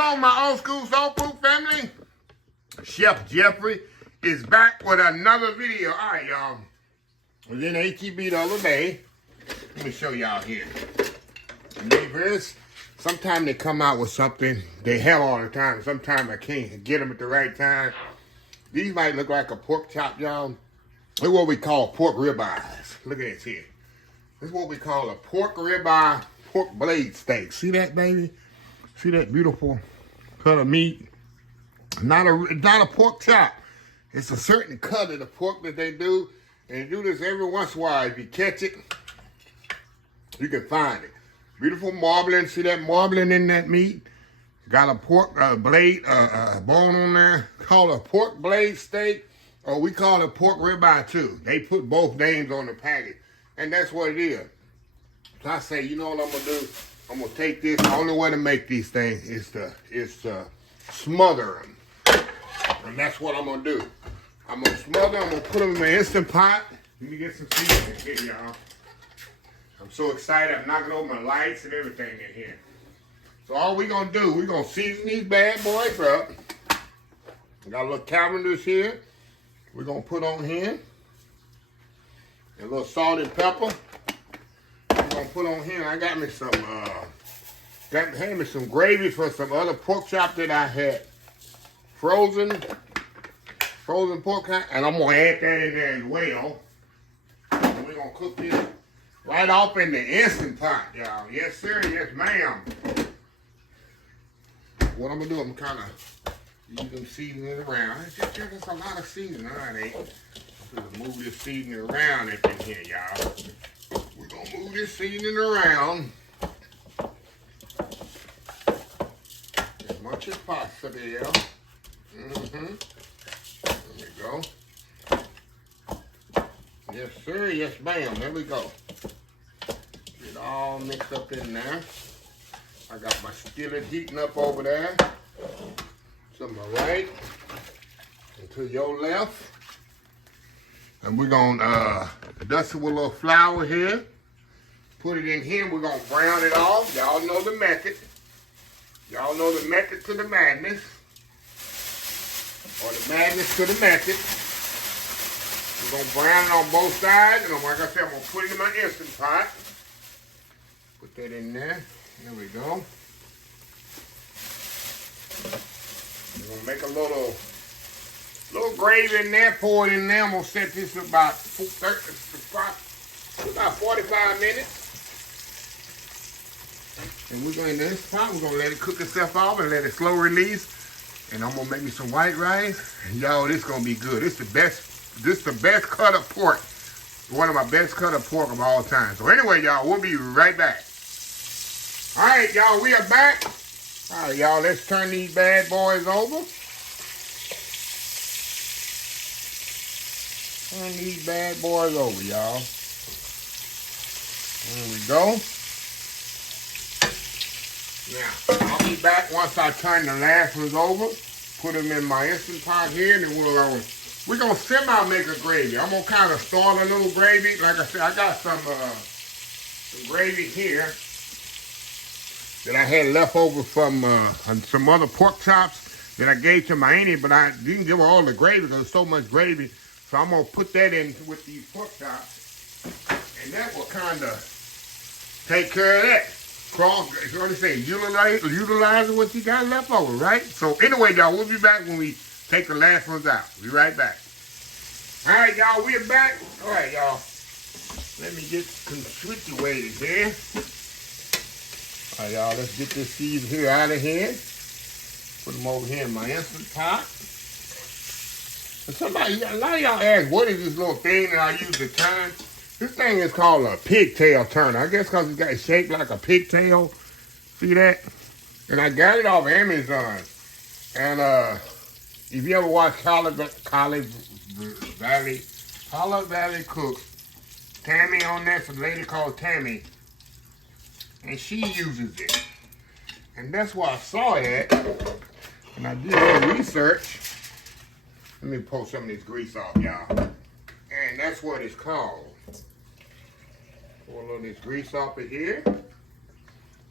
Hello, my old school soul food family. Chef Jeffrey is back with another video. All right, y'all. I was in HEB the other day. Let me show y'all here. Neighbors, sometimes they come out with something they have all the time. Sometimes I can't get them at the right time. These might look like a pork chop, y'all. This is what we call pork ribeyes. Look at this here. This is what we call a pork ribeye pork blade steak. See that, baby? See that beautiful cut of meat? Not a pork chop. It's a certain cut of the pork that they do. And they do this every once in a while. If you catch it, you can find it. Beautiful marbling. See that marbling in that meat? Got a pork blade, bone on there. Called a pork blade steak. Or we call it pork ribeye too. They put both names on the package. And that's what it is. So I say, you know what I'm going to do? I'm going to take this. The only way to make these things is to smother them. And that's what I'm going to do. I'm going to smother them. I'm going to put them in my Instant Pot. Let me get some seasoning here, y'all. I'm so excited. I'm knocking over my lights and everything in here. So all we're going to do, we're going to season these bad boys up. Got a little calendars here. We're going to put on here. A little salt and pepper. I'm gonna put on here. I got me some gravy for some other pork chop that I had frozen pork, and I'm gonna add that in there as well. And we're gonna cook this right off in the Instant Pot, y'all. Yes, sir. Yes, ma'am. What I'm gonna do, I'm kind of use them seasoning around. There's a lot of seasoning. All right, I'm gonna move this seasoning around up in here, y'all. We're gonna move this seasoning around as much as possible. There we go. Yes, sir. Yes, ma'am. There we go. Get it all mixed up in there. I got my skillet heating up over there. To my right and to your left. And we're gonna dust it with a little flour here. Put it in here. We're gonna brown it off. Y'all know the method. Y'all know the method to the madness. Or the madness to the method. We're gonna brown it on both sides. And like I said, I'm gonna put it in my Instant Pot. Put that in there. There we go. We're gonna make a little gravy in there, pour it in there. I'm gonna set this about 45 minutes. And we're going to, in this pot, we're gonna let it cook itself off and let it slow release. And I'm gonna make me some white rice. Y'all, this gonna be good. This the best cut of pork. One of my best cut of pork of all time. So anyway, y'all, we'll be right back. All right, y'all, we are back. All right, y'all, let's turn these bad boys over. Turn these bad boys over, y'all. There we go. Now, I'll be back once I turn the last ones over. Put them in my Instant Pot here, and then we're gonna semi-make a gravy. I'm gonna kind of start a little gravy. Like I said, I got some gravy here that I had left over from some other pork chops that I gave to my auntie, but I didn't give her all the gravy because there's so much gravy. So I'm going to put that in with these pork chops. And that will kind of take care of that. What do you say? Utilize what you got left over, right? So anyway, y'all, we'll be back when we take the last ones out. We'll be right back. All right, y'all, we're back. All right, y'all. Let me get situated here. All right, y'all, let's get this season here out of here. Put them over here in my Instant Pot. A lot of y'all ask, what is this little thing that I use to turn? This thing is called a pigtail turner. I guess because it's got shaped like a pigtail. See that? And I got it off Amazon. And if you ever watch Hollow Valley Cooks, Tammy on that's a lady called Tammy. And she uses it. And that's why I saw it. And I did some research. Let me pull some of this grease off, y'all. And that's what it's called. Pull a little of this grease off of here.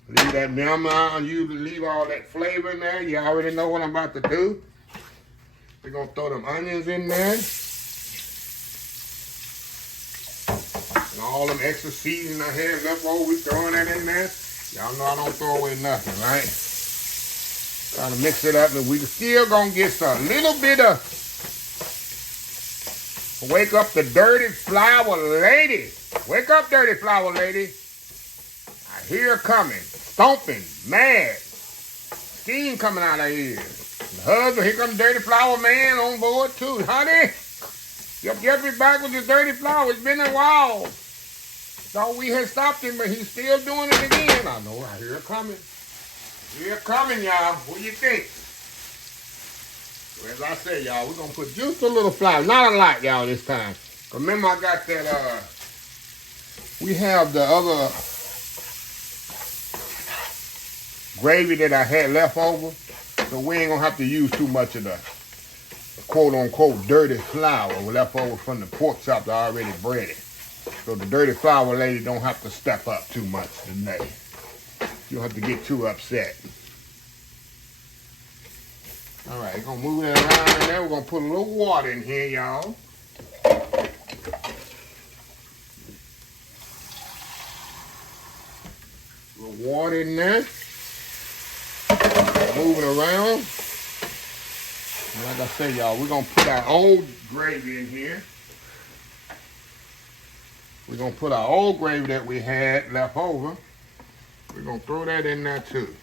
Leave that mama, you leave all that flavor in there. You already know what I'm about to do. We're gonna throw them onions in there. And all them extra seasoning I had left over, we throwing that in there. Y'all know I don't throw away nothing, right? Trying to mix it up, and we still gonna get a little bit of wake up the dirty flour lady. Wake up, dirty flour lady. I hear her coming, stomping, mad, steam coming out of her ears. The husband, here comes dirty flour man on board too, honey. Yep, Jeffrey back with the dirty flour. It's been a while. Thought we had stopped him, but he's still doing it again. I know, I hear it coming. Hear it coming, y'all. What do you think? Well, as I say, y'all, we're going to put just a little flour. Not a lot, y'all, this time. Remember, I got that, we have the other gravy that I had left over. So we ain't going to have to use too much of the quote-unquote dirty flour left over from the pork chop that I already breaded. So the dirty flour lady don't have to step up too much today. You don't have to get too upset. All right, we're going to move that around in there. We're going to put a little water in here, y'all. A little water in there. Move it around. And like I say, y'all, we're going to put our old gravy in here. We're going to put our old gravy that we had left over. We're going to throw that in there too.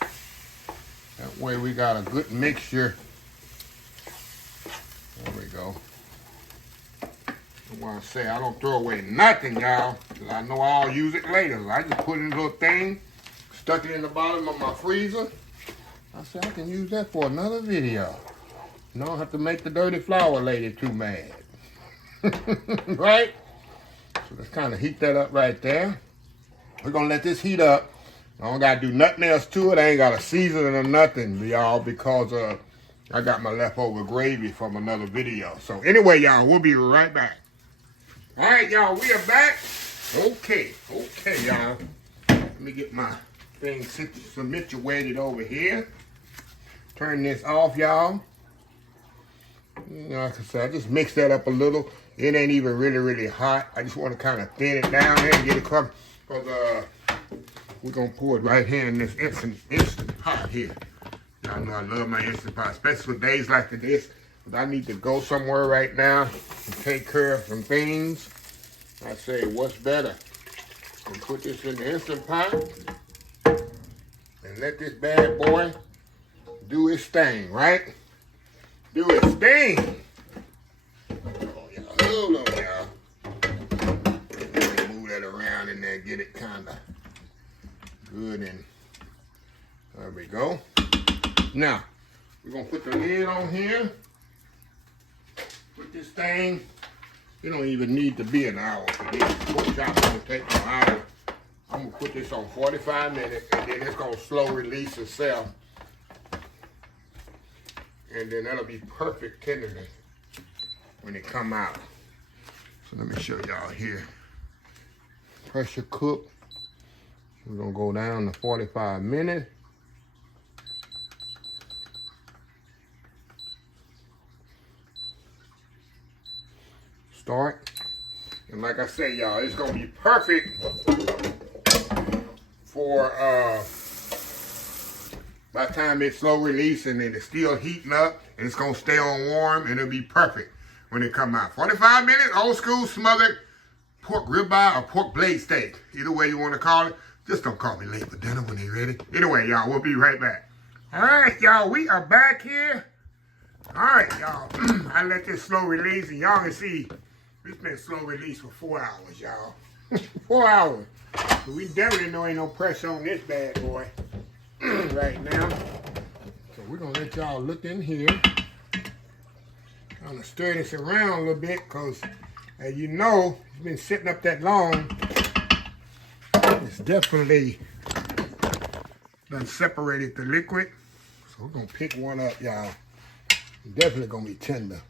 That way we got a good mixture. There we go. I want to say I don't throw away nothing, y'all, because I know I'll use it later. I just put it in a little thing, stuck it in the bottom of my freezer. I said I can use that for another video. You don't have to make the dirty flour lady too mad. Right? So let's kind of heat that up right there. We're going to let this heat up. I don't got to do nothing else to it. I ain't got to season it or nothing, y'all, because I got my leftover gravy from another video. So anyway, y'all, we'll be right back. All right, y'all, we are back. Okay, y'all. Let me get my thing situated over here. Turn this off, y'all. You know, like I said, I just mix that up a little. It ain't even really hot. I just want to kind of thin it down there and get it covered. Because we're going to pour it right here in this instant pot here. Y'all know I love my instant pot, especially for days like this. But I need to go somewhere right now and take care of some things. I say, what's better? I'm gonna put this in the instant pot and let this bad boy do its thing, right? Do its thing. Hold on, y'all. Move that around in there, get it kind of good, and there we go. Now, we're going to put the lid on here. Put this thing, it don't even need to be an hour for this. Pork chop's going to take an hour. I'm going to put this on 45 minutes, and then it's going to slow release itself. And then that'll be perfect tenderness when it come out. So let me show y'all here. Pressure cook. We're going to go down to 45 minutes. Start. And like I say, y'all, it's going to be perfect for by the time it's slow release and then it's still heating up and it's going to stay on warm, and it'll be perfect when it come out. 45 minutes, old school smothered pork ribeye or pork blade steak. Either way you want to call it. Just don't call me late for dinner when you're ready. Anyway, y'all, we'll be right back. All right, y'all, we are back here. All right, y'all. I let this slow release, and y'all can see it's been slow release for 4 hours, y'all. 4 hours. So we definitely know ain't no pressure on this bad boy right now. So we're going to let y'all look in here. I'm going to stir this around a little bit because, as you know, it's been sitting up that long. It's definitely done separated the liquid. So we're going to pick one up, y'all. Definitely going to be tender.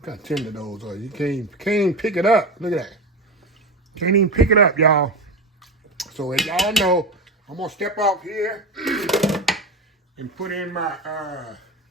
Look how tender those are. You can't even pick it up. Look at that. Can't even pick it up, y'all. So as y'all know, I'm gonna step off here and put in my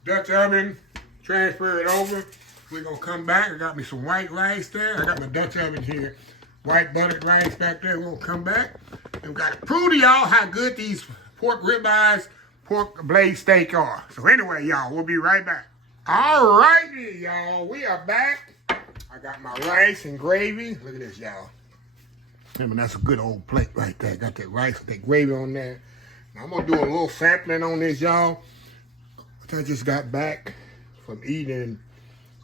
Dutch oven, transfer it over. We're gonna come back. I got me some white rice there. I got my Dutch oven here. White buttered rice back there. We're gonna come back. And we gotta prove to y'all how good these pork ribeyes, pork blade steak are. So anyway, y'all, we'll be right back. All righty, y'all, we are back. I got my rice and gravy. Look at this, y'all. Remember, that's a good old plate right there. Got that rice with that gravy on there. Now, I'm gonna do a little sampling on this, y'all. I just got back from eating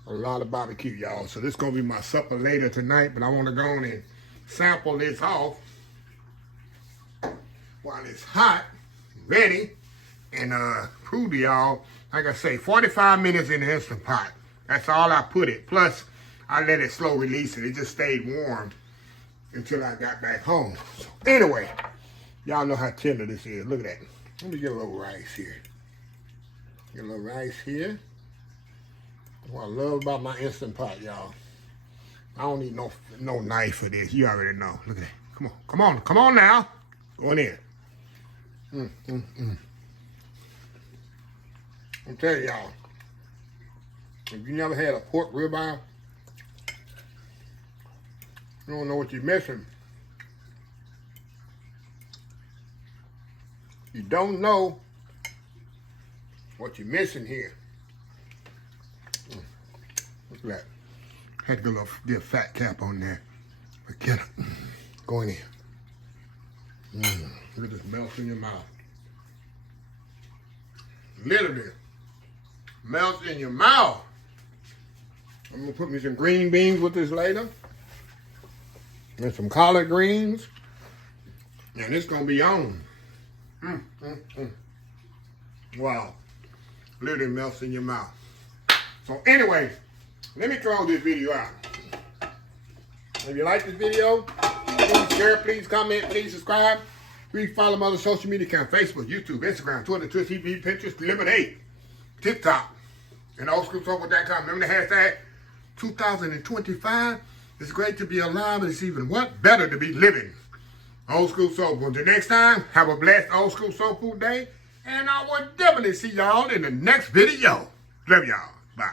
a lot of barbecue, y'all. So this is gonna be my supper later tonight, but I wanna go on and sample this off while it's hot, ready, and prove to y'all, like I say, 45 minutes in the Instant Pot. That's all I put it. Plus, I let it slow release it. It just stayed warm until I got back home. So anyway, y'all know how tender this is. Look at that. Let me get a little rice here. Get a little rice here. What I love about my Instant Pot, y'all. I don't need no knife for this. You already know. Look at that. Come on, come on, come on now. Going in. I'm telling y'all, if you never had a pork ribeye, you don't know what you're missing. You don't know what you're missing here. Look at that. Had to get a fat cap on there. But get it. Going in. Look at this melt in your mouth. Literally melts in your mouth. I'm gonna put me some green beans with this later. And some collard greens. And it's gonna be on. Wow. Literally melts in your mouth. So anyway, let me throw this video out. If you like this video, please share, please comment, please subscribe. Please follow my other social media accounts: Facebook, YouTube, Instagram, Twitter, Twitch TV, Pinterest, Lemonade, TikTok, and oldschoolsoulfood.com. Remember the hashtag 2025. It's great to be alive, and it's even what better to be living. Old School Soul Food. Until next time, have a blessed Old School Soul Food day, and I will definitely see y'all in the next video. Love y'all. Bye.